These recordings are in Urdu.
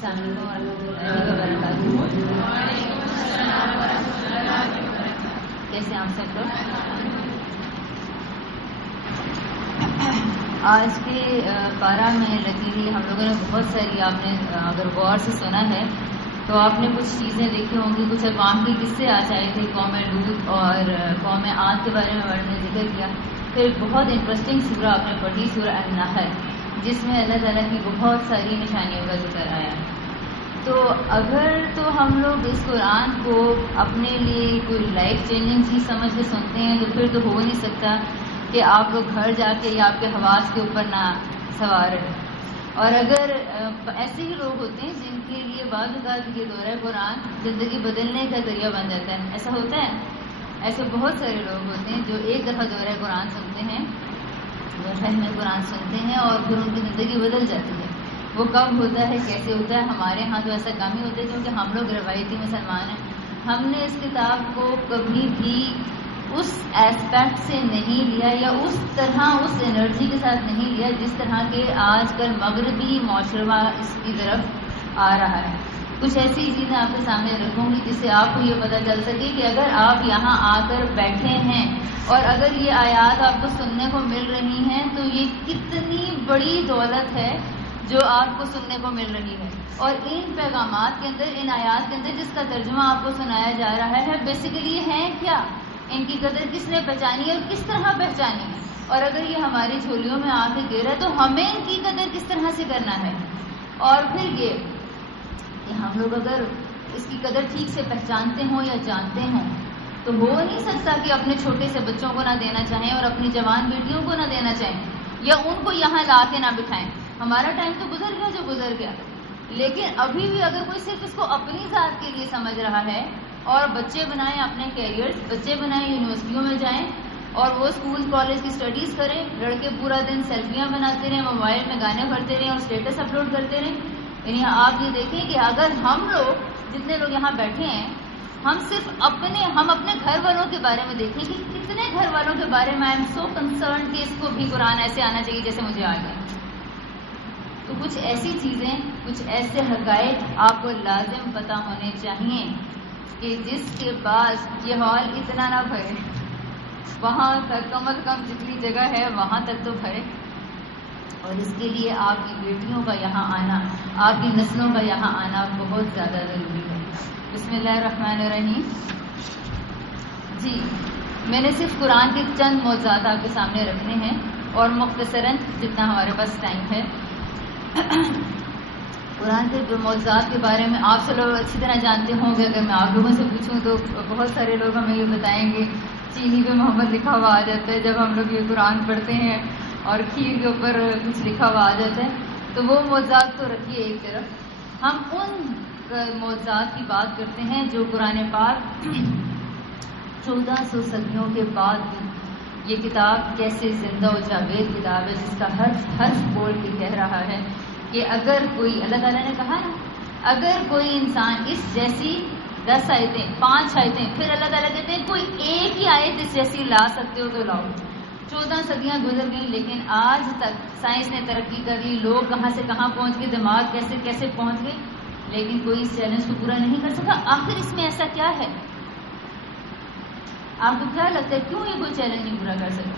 السلام علیکم ورحمۃ اللہ وبرکاتہ۔ کیسے آپ سب لوگ؟ آج کے پارہ میں لگی ہوئی ہم لوگوں نے بہت ساری، آپ نے اگر غور سے سنا ہے تو آپ نے کچھ چیزیں دیکھی ہوں گی، کچھ اقوام کے قصے آج آئے تھے، قوم لوط اور قوم عاد کے بارے میں ورڈ نے ذکر کیا۔ پھر بہت انٹرسٹنگ سورہ آپ نے پڑھی، سورہ النحل، جس میں اللہ تعالیٰ کی بہت ساری نشانیوں کا ذکر آیا۔ تو اگر تو ہم لوگ اس قرآن کو اپنے لیے کوئی لائف چینجنگ چیز سمجھ کے سنتے ہیں تو پھر تو ہو نہیں سکتا کہ آپ لوگ گھر جا کے یا آپ کے حواس کے اوپر نہ سوار رہیں۔ اور اگر ایسے ہی لوگ ہوتے ہیں جن کے لیے بعض اوقات یہ دورہ قرآن زندگی بدلنے کا ذریعہ بن جاتا ہے، ایسا ہوتا ہے، ایسے بہت سارے لوگ ہوتے ہیں جو ایک دفعہ دورہ قرآن سنتے ہیں، وہ فہم قرآن سنتے ہیں اور پھر ان کی زندگی بدل جاتی ہے۔ وہ کب ہوتا ہے، کیسے ہوتا ہے؟ ہمارے ہاں تو ایسا کم ہی ہوتا ہے کیونکہ ہم لوگ روایتی مسلمان ہیں۔ ہم نے اس کتاب کو کبھی بھی اس ایسپیکٹ سے نہیں لیا یا اس طرح اس انرجی کے ساتھ نہیں لیا جس طرح کے آج کل مغربی معاشرہ اس کی طرف آ رہا ہے۔ کچھ ایسی چیزیں آپ کے سامنے رکھوں گی جس سے آپ کو یہ پتہ چل سکے کہ اگر آپ یہاں آ کر بیٹھے ہیں اور اگر یہ آیات آپ کو سننے کو مل رہی ہیں تو یہ کتنی بڑی دولت ہے جو آپ کو سننے کو مل رہی ہے۔ اور ان پیغامات کے اندر، ان آیات کے اندر جس کا ترجمہ آپ کو سنایا جا رہا ہے، بیسیکلی یہ ہیں کیا، ان کی قدر کس نے پہچانی ہے اور کس طرح پہچانی ہے، اور اگر یہ ہماری جھولیوں میں آ کے گرا تو ہمیں ان کی قدر کس طرح سے کرنا ہے۔ اور پھر یہ کہ ہم لوگ اگر اس کی قدر ٹھیک سے پہچانتے ہوں یا جانتے ہوں تو ہو نہیں سکتا کہ اپنے چھوٹے سے بچوں کو نہ دینا چاہیں اور اپنی جوان بیٹیوں کو نہ دینا چاہیں یا ان کو یہاں لا کے نہ بٹھائیں۔ ہمارا ٹائم تو گزر گیا جو گزر گیا، لیکن ابھی بھی اگر کوئی صرف اس کو اپنی ذات کے لیے سمجھ رہا ہے اور بچے بنائیں اپنے کیریئرز، بچے بنائیں یونیورسٹیوں میں جائیں اور وہ اسکول کالج کی اسٹڈیز کریں، لڑکے پورا دن سیلفیاں بناتے رہیں، موبائل میں گانے بھرتے رہیں اور اسٹیٹس اپلوڈ کرتے رہیں، یعنی آپ یہ دیکھیں کہ اگر ہم لوگ جتنے لوگ یہاں بیٹھے ہیں ہم صرف اپنے گھر والوں کے بارے میں دیکھیں کہ کتنے گھر والوں کے بارے میں آئی ایم سو کنسرنڈ کہ اس کو بھی قرآن ایسے آنا چاہیے جیسے مجھے آ گیا۔ تو کچھ ایسی چیزیں، کچھ ایسے حقائق آپ کو لازم پتہ ہونے چاہیے کہ جس کے بعد یہ ہال اتنا نہ بھرے، وہاں تک کم از کم جتنی جگہ ہے وہاں تک تو بھرے، اور اس کے لیے آپ کی بیٹیوں کا یہاں آنا، آپ کی نسلوں کا یہاں آنا بہت زیادہ ضروری ہے۔ بسم اللہ الرحمن الرحیم۔ جی، میں نے صرف قرآن کے چند موضوعات آپ کے سامنے رکھنے ہیں اور مختصراً جتنا ہمارے پاس ٹائم ہے قرآن کے جو موضوعات کے بارے میں آپ سے لوگ اچھی طرح جانتے ہوں گے، اگر میں آپ لوگوں سے پوچھوں تو بہت سارے لوگ ہمیں یہ بتائیں گے چینی پہ محمد لکھا ہوا آ جاتا ہے جب ہم لوگ یہ قرآن پڑھتے ہیں، اور کھیر کے اوپر کچھ لکھا ہوا آ جاتا ہے، تو وہ موضوعات تو رکھیے ایک طرف۔ ہم ان موضوعات کی بات کرتے ہیں جو قرآن پاک 1400 صدیوں کے بعد بھی یہ کتاب کیسے زندہ و جاوید کتاب ہے، جس کا حرف بول کے کہہ رہا ہے کہ اگر کوئی، اللہ تعالیٰ نے کہا نا، اگر کوئی انسان اس جیسی 10 آیتیں، 5 آیتیں، پھر اللہ تعالیٰ کہتے ہیں کوئی ایک ہی آیت اس جیسی لا سکتے ہو تو لاؤ۔ 14 صدیاں گزر گئیں لیکن آج تک سائنس نے ترقی کر لی، لوگ کہاں سے کہاں پہنچ گئے، دماغ کیسے کیسے پہنچ گئے، لیکن کوئی اس چیلنج کو پورا نہیں کر سکا۔ آخر اس میں ایسا کیا ہے؟ آپ کو کیا لگتا ہے کیوں یہ کوئی چیلنج نہیں پورا کر سکتا؟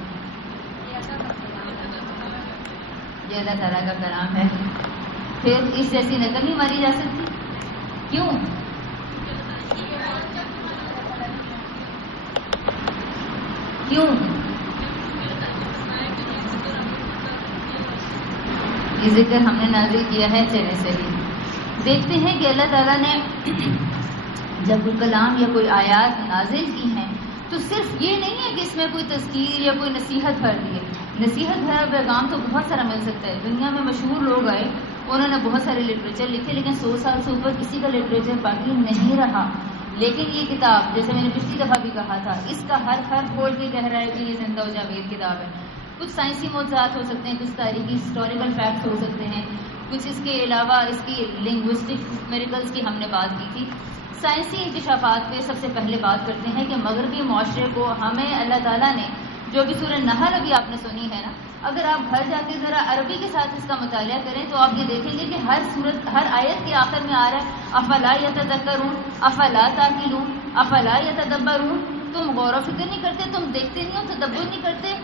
یہ اللہ تعالیٰ کا کلام ہے، پھر اس جیسی نقل نہیں ماری جا سکتی، کیوں؟ کیوں؟ یہ ذکر ہم نے نازل کیا ہے، چلے صحیح دیکھتے ہیں کہ اللہ تعالیٰ نے جب کوئی کلام یا کوئی آیات نازل کی ہیں تو صرف یہ نہیں ہے کہ اس میں کوئی تذکیر یا کوئی نصیحت بھر دی ہے۔ نصیحت بھرا پیغام تو بہت سارا مل سکتا ہے۔ دنیا میں مشہور لوگ آئے، انہوں نے بہت سارے لٹریچر لکھے، لیکن 100 سال سے اوپر کسی کا لٹریچر باقی نہیں رہا۔ لیکن یہ کتاب، جیسے میں نے پچھلی دفعہ بھی کہا تھا، اس کا ہر کھول کے کہہ رہا ہے کہ یہ زندہ و جاوید کتاب ہے۔ کچھ سائنسی موضوعات ہو سکتے ہیں، کچھ تاریخی ہسٹوریکل فیکٹس ہو سکتے ہیں، کچھ اس کے علاوہ اس کی لنگوسٹک میریکلز کی ہم نے بات کی تھی۔ سائنسی انکشافات پہ سب سے پہلے بات کرتے ہیں کہ مغربی معاشرے کو ہمیں اللہ تعالیٰ نے جو بھی سورہ نحل ابھی آپ نے سنی ہے نا، اگر آپ گھر جا کے ذرا عربی کے ساتھ اس کا مطالعہ کریں تو آپ یہ دیکھیں گے کہ ہر آیت کے آخر میں آ رہا ہے افلا یتذکرون، افلا تعقلون، افلا یتدبرون. تم غور و فکر نہیں کرتے، تم دیکھتے نہیں ہو، تدبر نہیں کرتے.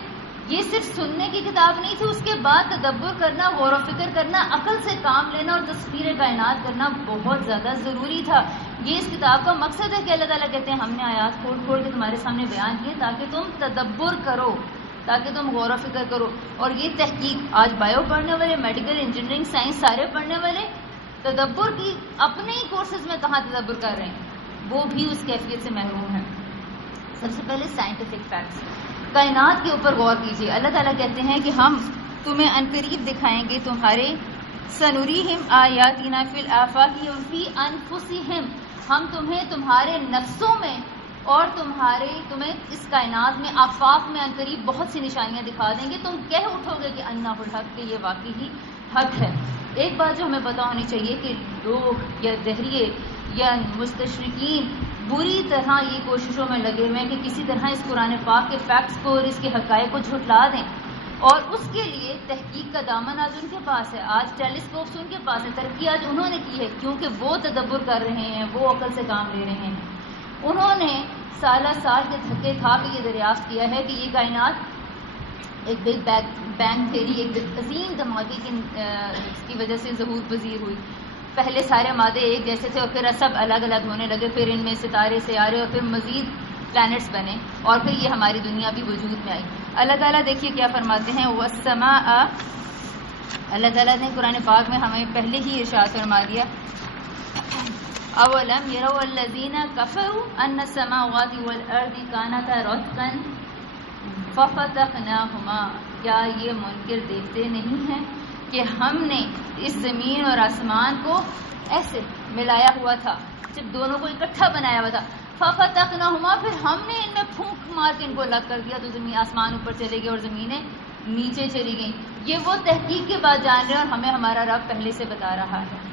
یہ صرف سننے کی کتاب نہیں تھی، اس کے بعد تدبر کرنا، غور و فکر کرنا، عقل سے کام لینا اور تصویر کائنات کرنا بہت زیادہ ضروری تھا. یہ اس کتاب کا مقصد ہے کہ اللہ تعالیٰ کہتے ہیں ہم نے آیات کھول کھول کے تمہارے سامنے بیان کیے تاکہ تم تدبر کرو، تاکہ تم غور و فکر کرو. اور یہ تحقیق آج بایو پڑھنے والے، میڈیکل، انجینئرنگ، سائنس سارے پڑھنے والے تدبر کی اپنے ہی کورسز میں کہاں تدبر کر رہے ہیں، وہ بھی اس کیفیت سے محروم ہیں. سب سے پہلے سائنٹیفک فیکٹس، کائنات کے اوپر غور کیجیے. اللہ تعالیٰ کہتے ہیں کہ ہم تمہیں عنقریب دکھائیں گے تمہارے سنریہم آیاتنا فی الآفاق فی انفسہم، ہم تمہیں تمہارے نفسوں میں اور تمہیں اس کائنات میں آفاق میں عنقریب بہت سی نشانیاں دکھا دیں گے. تم کہہ اٹھو گے کہ انہ الحق، کہ یہ واقعی ہی حق ہے. ایک بات جو ہمیں پتہ ہونی چاہیے کہ لوگ یا دہریے یا مستشرقین بری طرح یہ کوششوں میں لگے ہوئے ہیں کہ کسی طرح اس قرآن پاک کے فیکٹس کو اور اس کے حقائق کو جھٹلا دیں، اور اس کے لیے تحقیق کا دامن آج ان کے پاس ہے، آج ٹیلیسکوپس ان کے پاس ہے، ترقی آج انہوں نے کی ہے کیونکہ وہ تدبر کر رہے ہیں، وہ عقل سے کام لے رہے ہیں. انہوں نے سالہ سال کے دھکے کھا کے یہ دریافت کیا ہے کہ یہ کائنات ایک بگ بینگ تھیری، ایک عظیم دھماکے کی وجہ سے ظہور پذیر ہوئی. پہلے سارے مادے ایک جیسے تھے اور پھر سب الگ الگ ہونے لگے، پھر ان میں ستارے سیارے اور پھر مزید پلانٹس بنے اور پھر یہ ہماری دنیا بھی وجود میں آئی. اللہ تعالیٰ دیکھیے کیا فرماتے ہیں، وَالسَّمَاءَ، اللہ تعالیٰ نے قرآن پاک میں ہمیں پہلے ہی ارشاد فرما دیا، اولم یروا الذین کفروا ان السماوات والارض کانتا رتقا ففتقناہما، کیا یہ منکر دیکھتے نہیں ہیں کہ ہم نے اس زمین اور آسمان کو ایسے ملایا ہوا تھا، جب دونوں کو اکٹھا بنایا ہوا تھا، ففتقناہما، پھر ہم نے ان میں پھونک مار کے ان کو الگ کر دیا تو زمین آسمان اوپر چلے گئے اور زمینیں نیچے چلی گئیں. یہ وہ تحقیق کے بعد جان رہے ہیں اور ہمیں ہمارا رب پہلے سے بتا رہا ہے.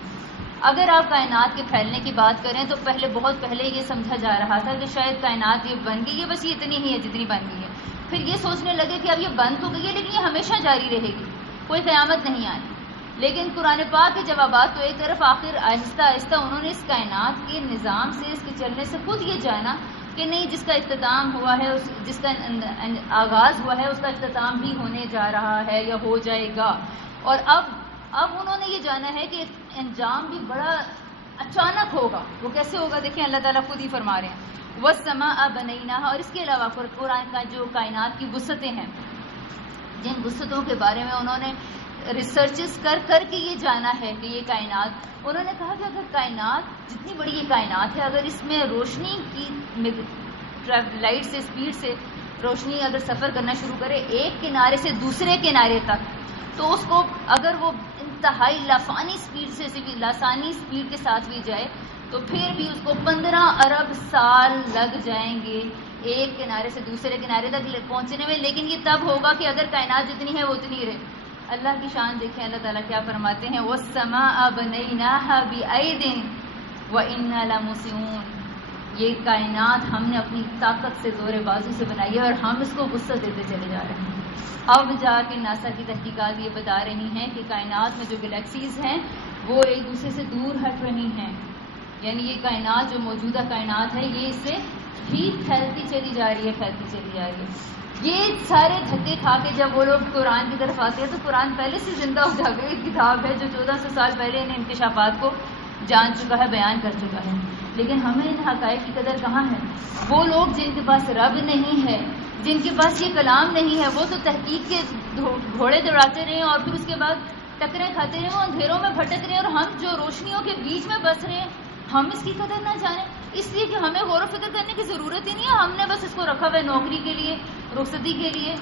اگر آپ کائنات کے پھیلنے کی بات کریں تو بہت پہلے یہ سمجھا جا رہا تھا کہ شاید کائنات یہ بن گئی ہے، بس یہ اتنی ہی ہے جتنی بن گئی ہے. پھر یہ سوچنے لگے کہ اب یہ بند تو گئی ہے لیکن یہ ہمیشہ جاری رہے گی، کوئی قیامت نہیں آنی. لیکن قرآن پاک کے جوابات تو ایک طرف، آخر آہستہ آہستہ انہوں نے اس کائنات کے نظام سے، اس کے چلنے سے خود یہ جانا کہ نہیں، جس کا اختتام ہوا ہے، جس کا آغاز ہوا ہے، اس کا اختتام بھی ہونے جا رہا ہے یا ہو جائے گا. اور اب انہوں نے یہ جانا ہے کہ انجام بھی بڑا اچانک ہوگا. وہ کیسے ہوگا دیکھیں، اللہ تعالیٰ خود ہی فرما رہے ہیں وَالسَّمَاءَ بَنَيْنَاهَا، اور اس کے علاوہ قرآن کا جو کائنات کی وسعتیں ہیں، جن وسعتوں کے بارے میں انہوں نے ریسرچز کر کے یہ جانا ہے کہ یہ کائنات، انہوں نے کہا کہ اگر کائنات جتنی بڑی یہ کائنات ہے، اگر اس میں روشنی کی لائٹ سے، اسپیڈ سے روشنی اگر سفر کرنا شروع کرے ایک کنارے سے دوسرے کنارے تک، تو اس کو اگر وہ انتہائی لاسانی اسپیڈ کے ساتھ بھی جائے تو پھر بھی اس کو 15 ارب سال لگ جائیں گے ایک کنارے سے دوسرے کنارے تک پہنچنے میں. لیکن یہ تب ہوگا کہ اگر کائنات جتنی ہے وہ اتنی رہے. اللہ کی شان دیکھیں، اللہ تعالیٰ کیا فرماتے ہیں، وَالسَّمَاءَ بَنَيْنَاهَا بِأَيْدٍ وَإِنَّا لَمُوسِعُونَ، یہ کائنات ہم نے اپنی طاقت سے، زور بازو سے بنائی ہے اور ہم اس کو وسعت دیتے چلے جا رہے ہیں. اب جا کے ناسا کی تحقیقات یہ بتا رہی ہیں کہ کائنات میں جو گلیکسیز ہیں وہ ایک دوسرے سے دور ہٹ رہی ہیں، یعنی یہ کائنات جو موجودہ کائنات ہے یہ اس سے بھی پھیلتی چلی جا رہی ہے. یہ سارے دھکے کھا کے جب وہ لوگ قرآن کی طرف آتے ہیں تو قرآن پہلے سے زندہ ہو جا گئی کتاب ہے جو 1400 سال پہلے ان انکشافات کو جان چکا ہے، بیان کر چکا ہے. لیکن ہمیں ان حقائق کی قدر کہاں ہے؟ وہ لوگ جن کے پاس رب نہیں ہے، جن کے پاس یہ کلام نہیں ہے، وہ تو تحقیق کے گھوڑے دوڑاتے رہے اور پھر اس کے بعد ٹکریں کھاتے رہے، اندھیروں میں بھٹک رہے، اور ہم جو روشنیوں کے بیچ میں بس رہے ہیں ہم اس کی قدر نہ جانیں، اس لیے کہ ہمیں غور و فکر کرنے کی ضرورت ہی نہیں ہے. ہم نے بس اس کو رکھا ہوا ہے نوکری کے لیے، رخصتی کے لیے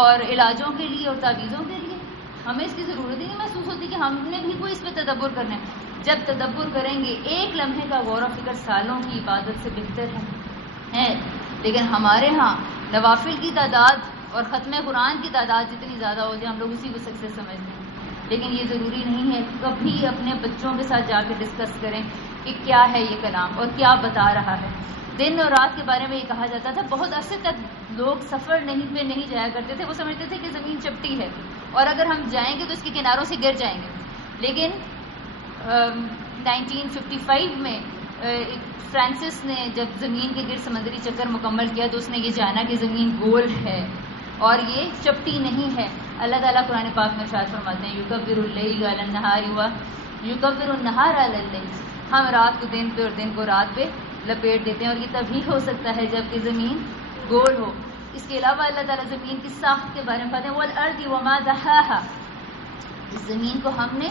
اور علاجوں کے لیے اور تعویذوں کے لیے. ہمیں اس کی ضرورت ہی نہیں محسوس ہوتی کہ ہم نے بھی کوئی اس پہ تدبر کرنا ہے. جب تدبر کریں گے ایک لمحے کا غور و فکر سالوں کی عبادت سے بہتر ہے. لیکن ہمارے ہاں نوافل کی تعداد اور ختم قرآن کی تعداد جتنی زیادہ ہو جائے ہم لوگ اسی کو سکسیس سمجھتے ہیں. لیکن یہ ضروری نہیں ہے. کبھی اپنے بچوں کے ساتھ جا کے ڈسکس کریں کہ کیا ہے یہ کلام اور کیا بتا رہا ہے. دن اور رات کے بارے میں یہ کہا جاتا تھا. بہت عرصے تک لوگ سفر نہیں جایا کرتے تھے. وہ سمجھتے تھے کہ زمین چپٹی ہے اور اگر ہم جائیں گے تو اس کے کناروں سے گر جائیں گے. لیکن 1955 میں فرانسس نے جب زمین کے گرد سمندری چکر مکمل کیا تو اس نے یہ جانا کہ زمین گول ہے اور یہ چپٹی نہیں ہے. اللہ تعالیٰ قرآن پاک میں ارشاد فرماتے ہیں یکبر اللیل علی النہار یکبر النہار علی اللیل. ہم رات کو دن پہ اور دن کو رات پہ لپیٹ دیتے ہیں اور یہ تبھی ہو سکتا ہے جب کہ زمین گول ہو. اس کے علاوہ اللہ تعالیٰ زمین کی ساخت کے بارے میں کہتے ہیں والارض وما دحاها. اس زمین کو ہم نے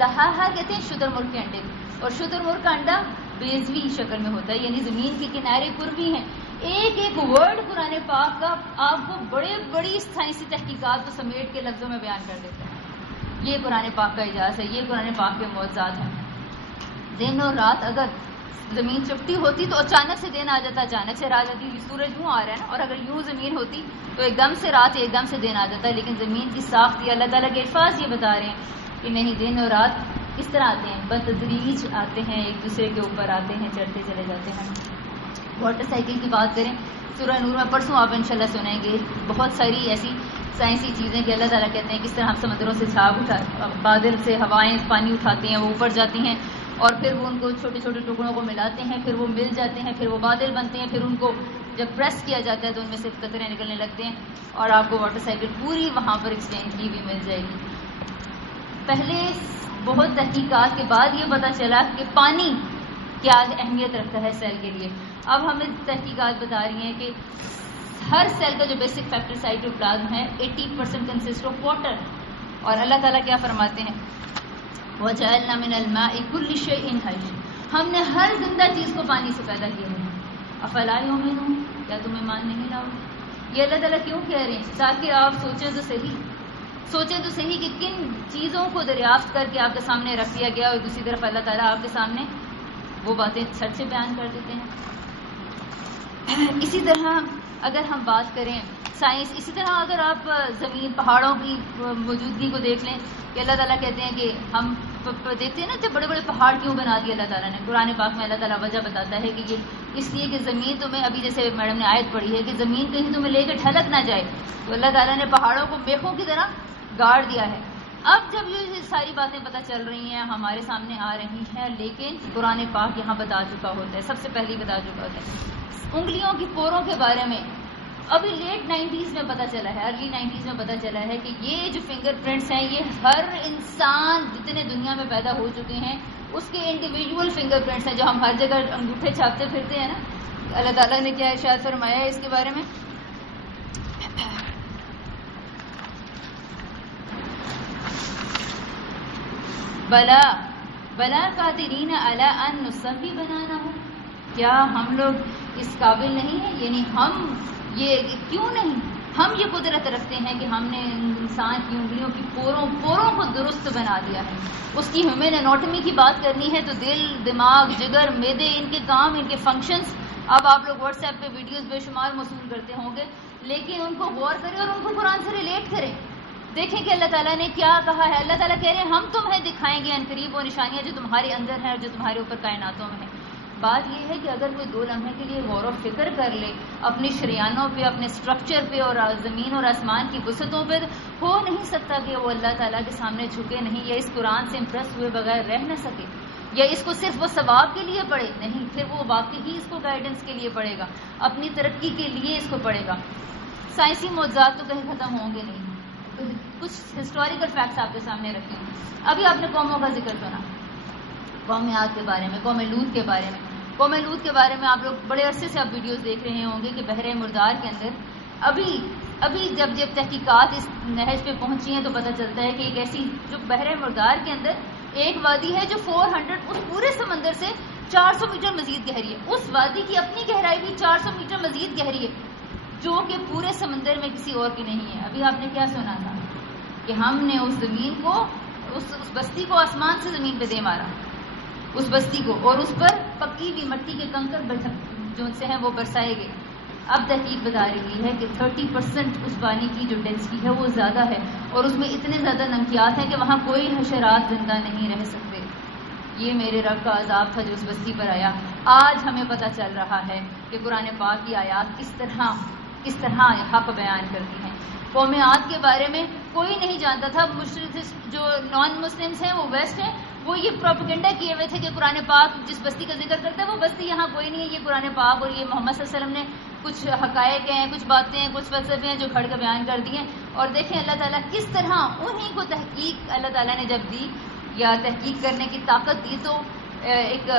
دحاها کہتے ہیں شتر مرغ کے انڈے, اور شتر مرغ کا انڈا بیضوی شکل میں ہوتا ہے, یعنی زمین کے کنارے قربی ہیں. ایک ایک ورڈ قرآن پاک کا آپ کو بڑی سائنسی تحقیقات کو سمیٹ کے لفظوں میں بیان کر دیتا ہے. یہ قرآن پاک کا اعجاز ہے, یہ قرآن پاک کے معجزات ہیں. دن اور رات اگر زمین چپٹی ہوتی تو اچانک سے دن آ جاتا, اچانک سے رات آتی. سورج یوں آ رہا ہے نا, اور اگر یوں زمین ہوتی تو ایک دم سے رات ایک دم سے دن آ جاتا. لیکن زمین کی ساخت یہ اللہ تعالیٰ کے الفاظ یہ بتا رہے ہیں کہ نہیں, دن اور رات اس طرح آتے ہیں, بتدریج آتے ہیں, ایک دوسرے کے اوپر آتے ہیں, چڑھتے چلے جاتے ہیں. واٹر سائیکل کی بات کریں سورہ نور میں پرسوں آپ انشاءاللہ سنیں گے بہت ساری ایسی سائنسی چیزیں کہ اللہ تعالیٰ کہتے ہیں کس طرح ہم سمندروں سے بادل سے ہوائیں پانی اٹھاتے ہیں, وہ اوپر جاتی ہیں اور پھر وہ ان کو چھوٹے چھوٹے ٹکڑوں کو ملاتے ہیں, پھر وہ مل جاتے ہیں, پھر وہ بادل بنتے ہیں, پھر ان کو جب پریس کیا جاتا ہے تو ان میں سے قطرے نکلنے لگتے ہیں اور آپ کو واٹر سائیکل پوری وہاں پر ایکسپلین کی بھی مل جائے گی. پہلے بہت تحقیقات کے بعد یہ پتہ چلا کہ پانی کیا اہمیت رکھتا ہے سیل کے لیے. اب ہمیں تحقیقات بتا رہی ہیں کہ ہر سیل کا جو بیسک فیکٹر سائٹوپلازم ہے 80% کنسسٹ آف واٹر. اور اللہ تعالیٰ کیا فرماتے ہیں وَجَعَلْنَا مِنَ الْمَاءِ كُلِّ شَيْءٍ حَيٍّ. ہم نے ہر زندہ چیز کو پانی سے پیدا کیا ہے. افلا یؤمنون, کیا تم ایمان نہیں لاؤ؟ یہ اللہ تعالیٰ کیوں کہہ رہے ہیں؟ تاکہ آپ سوچیں تو صحیح کہ کن چیزوں کو دریافت کر کے آپ کے سامنے رکھ دیا گیا اور دوسری طرف اللہ تعالیٰ آپ کے سامنے وہ باتیں سچ سے بیان کر دیتے ہیں. اسی طرح اگر ہم بات کریں سائنس, اسی طرح اگر آپ زمین پہاڑوں کی موجودگی کو دیکھ لیں کہ اللہ تعالیٰ کہتے ہیں کہ ہم دیکھتے ہیں نا جب بڑے بڑے پہاڑ کیوں بنا دیے اللہ تعالیٰ نے. قرآن پاک میں اللہ تعالیٰ وجہ بتاتا ہے کہ یہ اس لیے کہ زمین تمہیں, ابھی جیسے میڈم نے آیت پڑھی ہے کہ زمین کہیں تمہیں لے کے ڈھلک نہ جائے, تو اللہ تعالیٰ نے پہاڑوں کو میخوں کی طرح گاڑ دیا ہے. اب جب یہ ساری باتیں پتہ چل رہی ہیں ہمارے سامنے آ رہی ہیں, لیکن قرآن پاک یہاں بتا چکا ہوتا ہے, سب سے پہلے بتا چکا ہوتا ہے. انگلیوں کی پوروں کے بارے میں ابھی لیٹ 90s میں پتہ چلا ہے, ارلی 90s میں پتہ چلا ہے کہ یہ جو فنگر پرنٹس ہیں یہ ہر انسان جتنے دنیا میں پیدا ہو چکے ہیں اس کے انڈیویجول فنگر پرنٹس ہیں, جو ہم ہر جگہ انگوٹھے چھاپتے پھرتے ہیں نا. اللہ تعالیٰ نے کیا ارشاد فرمایا ہے اس کے بارے میں بلا قادرین علی ان نسوی بنانا ہو. کیا ہم لوگ اس قابل نہیں ہیں, یعنی ہم یہ کیوں نہیں, ہم یہ قدرت رکھتے ہیں کہ ہم نے انسان کی انگلیوں کی پوروں کو درست بنا دیا ہے. اس کی ہیومن اناٹمی کی بات کرنی ہے تو دل, دماغ, جگر, معدے, ان کے کام, ان کے فنکشنز, اب آپ لوگ واٹس ایپ پہ ویڈیوز بے شمار موصول کرتے ہوں گے, لیکن ان کو غور کریں اور ان کو قرآن سے ریلیٹ کریں. دیکھیں کہ اللہ تعالیٰ نے کیا کہا ہے. اللہ تعالیٰ کہہ رہے ہیں ہم تمہیں دکھائیں گے عنقریب وہ نشانیاں جو تمہارے اندر ہیں اور جو تمہارے اوپر کائناتوں میں ہیں. بات یہ ہے کہ اگر کوئی 2 لمحے کے لیے غور و فکر کر لے اپنی شریانوں پہ, اپنے سٹرکچر پہ اور زمین اور آسمان کی وسعتوں پہ, ہو نہیں سکتا کہ وہ اللہ تعالیٰ کے سامنے جھکے نہیں, یا اس قرآن سے امپریس ہوئے بغیر رہ نہ سکے, یا اس کو صرف وہ ثواب کے لیے پڑھے نہیں, پھر وہ واقعی ہی اس کو گائیڈنس کے لیے پڑھے گا, اپنی ترقی کے لیے اس کو پڑھے گا. سائنسی معجزات تو کہیں ختم ہوں گے نہیں. کچھ ہسٹوریکل فیکٹس آپ کے سامنے رکھیں. ابھی آپ نے قوموں کا ذکر سنا, قوم عاد کے بارے میں, قوم لوط کے بارے میں. قوم لوط کے بارے میں آپ لوگ بڑے عرصے سے آپ ویڈیوز دیکھ رہے ہوں گے کہ بحر مردار کے اندر ابھی جب تحقیقات اس نہج پہ پہنچی ہیں تو پتہ چلتا ہے کہ ایک ایسی جو بحر مردار کے اندر ایک وادی ہے جو 400 اس پورے سمندر سے 400 میٹر مزید گہری ہے. اس وادی کی اپنی گہرائی بھی 400 میٹر مزید گہری ہے, جو کہ پورے سمندر میں کسی اور کی نہیں ہے. ابھی آپ نے کیا سنا تھا کہ ہم نے اس زمین کو, اس بستی کو آسمان سے زمین پہ دے مارا, اس بستی کو, اور اس پر پکی ہوئی مٹی کے کنکر جو سے ہیں وہ برسائے گئے. اب تحقیق بتا رہی ہے کہ 30% اس پانی کی جو ڈینسٹی ہے وہ زیادہ ہے, اور اس میں اتنے زیادہ نمکیات ہیں کہ وہاں کوئی حشرات زندہ نہیں رہ سکتے. یہ میرے رب کا عذاب تھا جو اس بستی پر آیا. آج ہمیں پتہ چل رہا ہے کہ قرآن پاک کی آیات کس طرح حق بیان کرتی ہیں. قوم عاد کے بارے میں کوئی نہیں جانتا تھا. مشرک جو نان مسلمس ہیں، وہ ویسٹ ہیں، وہ یہ پروپیگنڈا کیے ہوئے تھے کہ قرآن پاک جس بستی کا ذکر کرتا ہے وہ بستی یہاں کوئی نہیں ہے. یہ قرآن پاک اور یہ محمد صلی اللہ علیہ وسلم نے کچھ حقائق ہیں، کچھ باتیں ہیں، کچھ فلسفے ہیں جو کھڑ کے بیان کر دی ہیں. اور دیکھیں اللہ تعالیٰ کس طرح انہیں کو تحقیق اللہ تعالیٰ نے جب دی یا تحقیق کرنے کی طاقت دی، تو ایک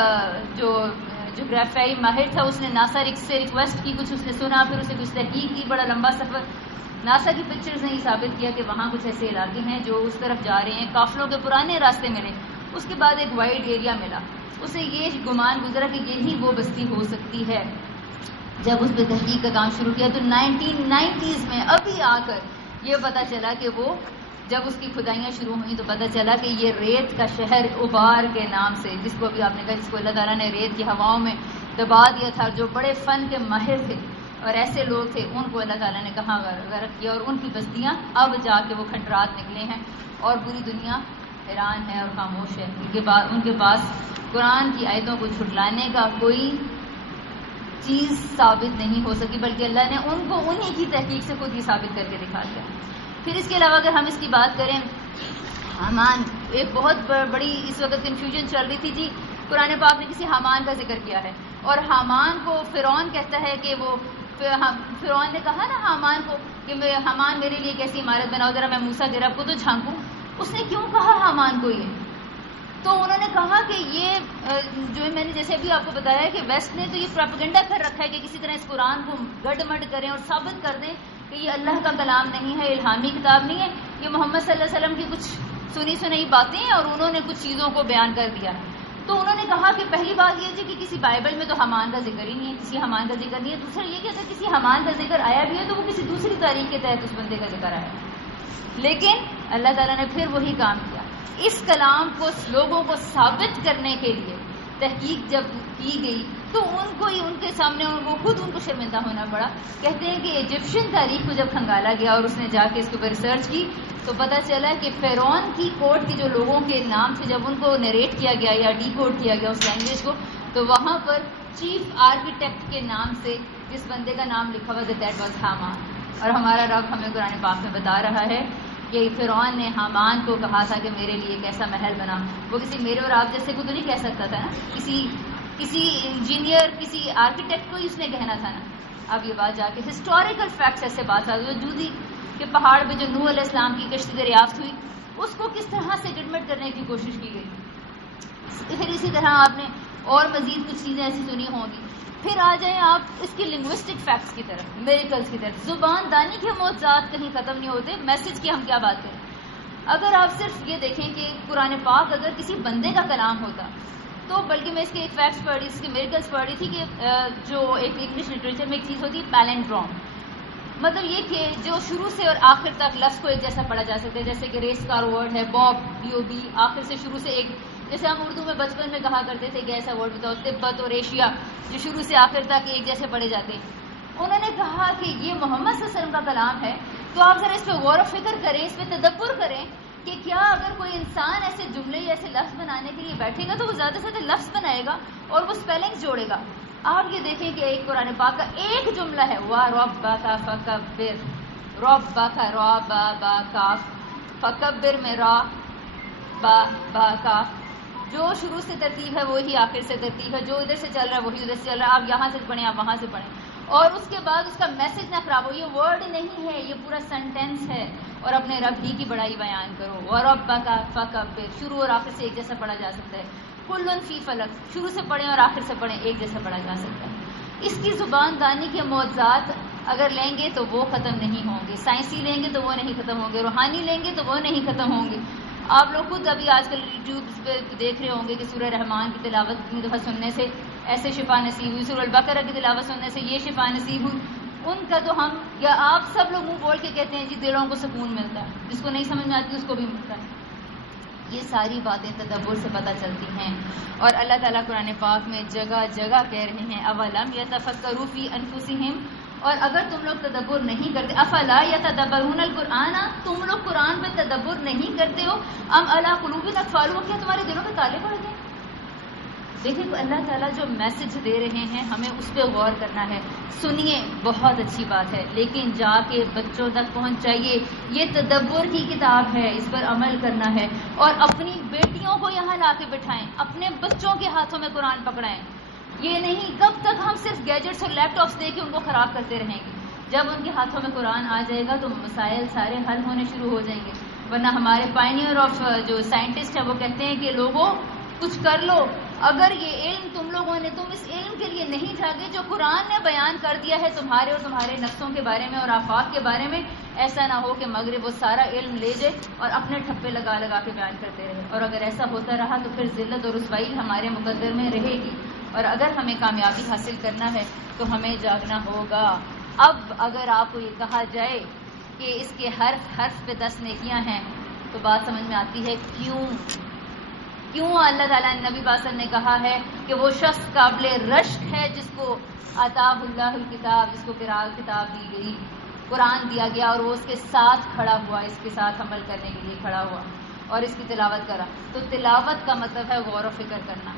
جو جغرافیائی ماہر تھا اس نے ناسا سے ریکویسٹ کی، کچھ اس نے سنا، پھر اسے کچھ تحقیق کی، بڑا لمبا سفر. ناسا کی پکچرز نے یہ ثابت کیا کہ وہاں کچھ ایسے علاقے ہیں جو اس طرف جا رہے ہیں. قافلوں کے پرانے راستے ملے، اس کے بعد ایک وائڈ ایریا ملا. اسے یہ گمان گزرا کہ یہی وہ بستی ہو سکتی ہے. جب اس پہ تحقیق کا کام شروع کیا تو 1990s میں ابھی آ کر یہ پتا چلا کہ وہ جب اس کی کھدائیاں شروع ہوئیں تو پتہ چلا کہ یہ ریت کا شہر ابار کے نام سے، جس کو ابھی آپ نے کہا، جس کو اللہ تعالیٰ نے ریت کی ہواؤں میں دبا دیا تھا، جو بڑے فن کے ماہر تھے اور ایسے لوگ تھے، ان کو اللہ تعالیٰ نے کہاں غرق کیا. اور ان کی بستیاں اب جا کے وہ کھنڈرات نکلے ہیں اور پوری دنیا حیران ہے اور خاموش ہے. ان کے پاس قرآن کی آیتوں کو جھٹلانے کا کوئی چیز ثابت نہیں ہو سکی، بلکہ اللہ نے ان کو انہی کی تحقیق سے خود ہی ثابت کر کے دکھا دیا. پھر اس کے علاوہ اگر ہم اس کی بات کریں، حامان، ایک بہت بڑی اس وقت کنفیوژن چل رہی تھی. جی قرآن پاک نے کسی حامان کا ذکر کیا ہے اور حامان کو فرعون کہتا ہے کہ وہ فرعون نے کہا نا حامان کو کہ حامان میرے لیے کیسی عمارت بناؤ، ذرا میں موسیٰ کے رب کو تو جھانکوں. اس نے کیوں کہا حامان کو یہ؟ تو انہوں نے کہا کہ یہ جو میں نے جیسے بھی آپ کو بتایا کہ ویسٹ نے تو یہ پروپیگنڈا کر رکھا ہے کہ کسی طرح اس قرآن کو گڈ مڈ کریں اور ثابت کر دیں کہ یہ اللہ کا کلام نہیں ہے، الہامی کتاب نہیں ہے، یہ محمد صلی اللہ علیہ وسلم کی کچھ سنی سنائی باتیں ہیں اور انہوں نے کچھ چیزوں کو بیان کر دیا. تو انہوں نے کہا کہ پہلی بات یہ تھی کہ کسی بائبل میں تو حامان کا ذکر ہی نہیں ہے، کسی حامان کا ذکر نہیں ہے. دوسرا یہ کہ اگر کسی حامان کا ذکر آیا بھی ہے تو وہ کسی دوسری تاریخ کے تحت اس بندے کا ذکر آیا. لیکن اللہ تعالیٰ نے پھر وہی کام کیا. اس کلام کو لوگوں کو ثابت کرنے کے لیے تحقیق جب کی گئی تو ان کو ہی ان کے سامنے وہ خود ان کو شرمندہ ہونا پڑا. کہتے ہیں کہ ایجپشین تاریخ کو جب کھنگالا گیا اور اس نے جا کے اس کے اوپر ریسرچ کی تو پتہ چلا کہ فرعون کی کورٹ کی جو لوگوں کے نام سے جب ان کو نریٹ کیا گیا یا ڈی کوڈ کیا گیا اس لینگویج کو، تو وہاں پر چیف آرکیٹیکٹ کے نام سے جس بندے کا نام لکھا ہوا تھا دیٹ واز حامان. اور ہمارا رب ہمیں قرآن پاک میں بتا رہا ہے کہ فرعون نے حامان کو کہا تھا کہ میرے لیے ایک ایسا محل بنا. وہ کسی میرے اور آپ جیسے کو تو نہیں کہہ سکتا تھا نا، کسی انجینئر، کسی آرکیٹیکٹ کو ہی اس نے کہنا تھا نا. اب یہ بات جا کے ہسٹوریکل فیکٹس ایسے بات آ گئی. جودی کے پہاڑ پہ جو نوح علیہ السلام کی کشتی دریافت ہوئی اس کو کس طرح سے ڈڈمٹ کرنے کی کوشش کی گئی. پھر اسی طرح آپ نے اور مزید کچھ چیزیں ایسی سنی ہوں گی. پھر آ جائیں آپ اس کی لنگوسٹک فیکٹس کی طرف، میریکلس کی طرف. زبان دانی کے معجزات کہیں ختم نہیں ہوتے. میسج کی ہم کیا بات کریں؟ اگر آپ صرف یہ دیکھیں کہ قرآن پاک اگر کسی بندے کا کلام ہوتا تو، بلکہ میں اس کے ایک فیکٹس پڑھ رہی، اس کی میریکلس پڑھ رہی تھی کہ جو ایک انگلش لٹریچر میں ایک چیز ہوتی ہے پیلنڈروم، مطلب یہ کہ جو شروع سے اور آخر تک لفظ کو ایک جیسا پڑھا جا سکتا ہے. جیسے کہ ریس کار ورڈ ہے باب، BOB، آخر سے شروع سے ایک، جیسے ہم اردو میں بچپن میں کہا کرتے تھے کہ ایسا ورڈ بتاؤ، تبت اور ایشیا، جو شروع سے آخر تک ایک جیسے پڑھے جاتے ہیں. انہوں نے کہا کہ یہ محمد صلی اللہ علیہ وسلم کا کلام ہے تو آپ ذرا اس پہ غور و فکر کریں، اس پہ تدبر کریں کہ کیا اگر کوئی انسان ایسے جملے یا ایسے لفظ بنانے کے لیے بیٹھے گا تو وہ زیادہ سے زیادہ لفظ بنائے گا اور وہ اسپیلنگ جوڑے گا. آپ یہ دیکھیں کہ ایک قرآن پاک کا ایک جملہ ہے، وَرَبَّكَ فَكَبِّرْ، رَبَّكَ را با با کاف، فکبر میں را با با کاف، جو شروع سے ترتیب ہے وہی آخر سے ترتیب ہے، جو ادھر سے چل رہا ہے وہی ادھر سے چل رہا ہے. آپ یہاں سے پڑھیں، آپ وہاں سے پڑھیں، اور اس کے بعد اس کا میسج نہ خراب ہو. یہ ورڈ نہیں ہے، یہ پورا سینٹینس ہے. اور اپنے رب ہی کی بڑائی بیان کرو. وَرَبَّكَ فَكَبِّرْ، شروع اور آخر سے ایک جیسا پڑھا جا سکتا ہے. کُلٌّ فِي فَلَكٍ، شروع سے پڑھیں اور آخر سے پڑھیں، ایک جیسا پڑھا جا سکتا ہے. اس کی زبان دانی کے معجزات اگر لیں گے تو وہ ختم نہیں ہوں گے، سائنسی لیں گے تو وہ نہیں ختم ہوں گے، روحانی لیں گے تو وہ نہیں ختم ہوں گے. آپ لوگ خود ابھی آج کل یوٹیوب پہ دیکھ رہے ہوں گے کہ سورہ رحمان کی تلاوت اتنی دفعہ سننے سے ایسے شفا نصیب ہوئی، سورہ البقرہ کی تلاوت سننے سے یہ شفا نصیب ہوئی. ان کا تو ہم یا آپ سب لوگ منہ بول کے کہتے ہیں جی دلوں کو سکون ملتا ہے، جس کو نہیں سمجھ میں آتی اس کو بھی ملتا ہے. یہ ساری باتیں تدبر سے پتہ چلتی ہیں. اور اللہ تعالیٰ قرآن پاک میں جگہ جگہ کہہ رہے ہیں اولم یتفکروا فی انفسہم، اور اگر تم لوگ تدبر نہیں کرتے، افلا یتدبرون القرآن، تم لوگ قرآن پہ تدبر نہیں کرتے ہو، ام علی قلوب اقفالها، کیا تمہارے دلوں پہ تالے پڑ گئے؟ دیکھیں اللہ تعالیٰ جو میسج دے رہے ہیں ہمیں اس پہ غور کرنا ہے. سنیے بہت اچھی بات ہے لیکن جا کے بچوں تک پہنچ جائیے. یہ تدبر کی کتاب ہے, اس پر عمل کرنا ہے. اور اپنی بیٹیوں کو یہاں لا کے بٹھائیں, اپنے بچوں کے ہاتھوں میں قرآن پکڑائیں. یہ نہیں کب تک ہم صرف گیجٹس اور لیپ ٹاپس دے کے ان کو خراب کرتے رہیں گے. جب ان کے ہاتھوں میں قرآن آ جائے گا تو مسائل سارے حل ہونے شروع ہو جائیں گے. ورنہ ہمارے پائنیئر آف جو سائنٹسٹ ہیں وہ کہتے ہیں کہ لوگوں کچھ کر لو. اگر یہ علم تم اس علم کے لیے نہیں جاگے جو قرآن نے بیان کر دیا ہے تمہارے اور تمہارے نفسوں کے بارے میں اور آفاق کے بارے میں, ایسا نہ ہو کہ مغرب وہ سارا علم لے جائے اور اپنے ٹھپے لگا لگا کے بیان کرتے رہے. اور اگر ایسا ہوتا رہا تو پھر ذلت اور رسوائی ہمارے مقدر میں رہے گی. اور اگر ہمیں کامیابی حاصل کرنا ہے تو ہمیں جاگنا ہوگا. اب اگر آپ کو یہ کہا جائے کہ اس کے حرف پہ 10 نیکیاں ہیں تو بات سمجھ میں آتی ہے کیوں اللہ تعالیٰ نے نبی پاک نے کہا ہے کہ وہ شخص قابل رشک ہے جس کو عطا اللہ الکتاب, جس کو قرآن کتاب دی گئی, قرآن دیا گیا اور وہ اس کے ساتھ کھڑا ہوا, اس کے ساتھ عمل کرنے کے لیے کھڑا ہوا اور اس کی تلاوت کرا. تو تلاوت کا مطلب ہے غور و فکر کرنا.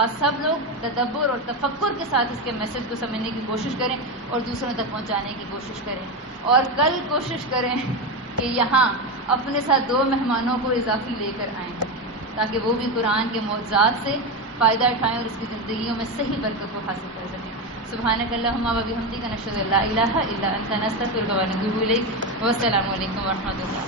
آپ سب لوگ تدبر اور تفکر کے ساتھ اس کے میسج کو سمجھنے کی کوشش کریں اور دوسروں تک پہنچانے کی کوشش کریں. اور کل کوشش کریں کہ یہاں اپنے ساتھ 2 مہمانوں کو اضافی لے کر آئیں تاکہ وہ بھی قرآن کے معجزات سے فائدہ اٹھائیں اور اس کی زندگیوں میں صحیح برکت کو حاصل کر سکیں. سبحانک اللہم و بحمدک نشہد ان لا الہ الا انت نستغفرک و نتوب الیک. والسلام علیکم ورحمۃ اللہ.